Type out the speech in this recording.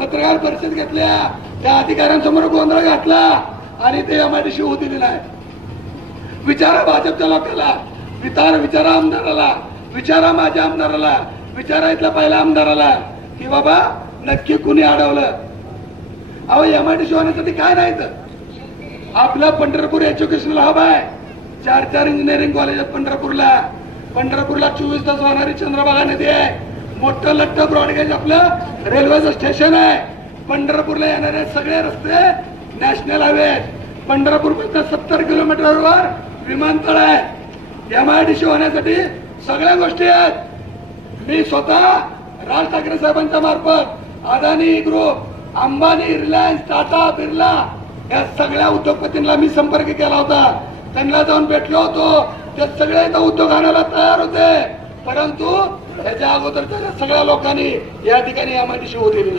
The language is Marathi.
पत्रकार परिषद घेतल्या, त्या अधिकाऱ्यांसमोर गोंधळ घातला आणि ते एमआयडीसी होऊ दिली नाही. विचारा भाजपच्या लोकांना, विचारा आमदाराला, विचारा माझ्या आमदाराला, विचारा इथल्या पहिल्या आमदाराला की बाबा नक्की कुणी अडवलं. अहो एमआयडीसी होण्यासाठी काय नाही तर आपलं पंढरपूर एज्युकेशनल हब आहे. 4 इंजिनिअरिंग कॉलेज आहेत पंढरपूरला 24 तास होणारी चंद्रभागा नदी आहे. मोठं लट्ट ब्रॉडगेज आपलं रेल्वेचं स्टेशन आहे. पंढरपूरला येणारे सगळे रस्ते नॅशनल हायवे आहेत. पंढरपूर पासून 70 किलोमीटरवर विमानतळ आहे. एमआयडीसी होण्यासाठी सगळ्या गोष्टी आहेत. मी स्वतः राज ठाकरे साहेबांच्या मार्फत अदानी ग्रुप, अंबानी, रिलायन्स, टाटा, बिर्ला या सगळ्या उद्योगपतींना मी संपर्क केला होता. त्यांना जाऊन भेटलो होतो. ते सगळे इथं उद्योग आणायला तयार होते, परंतु त्याच्या अगोदर सगळ्या लोकांनी या ठिकाणी एमआयडीसी होऊ दिली.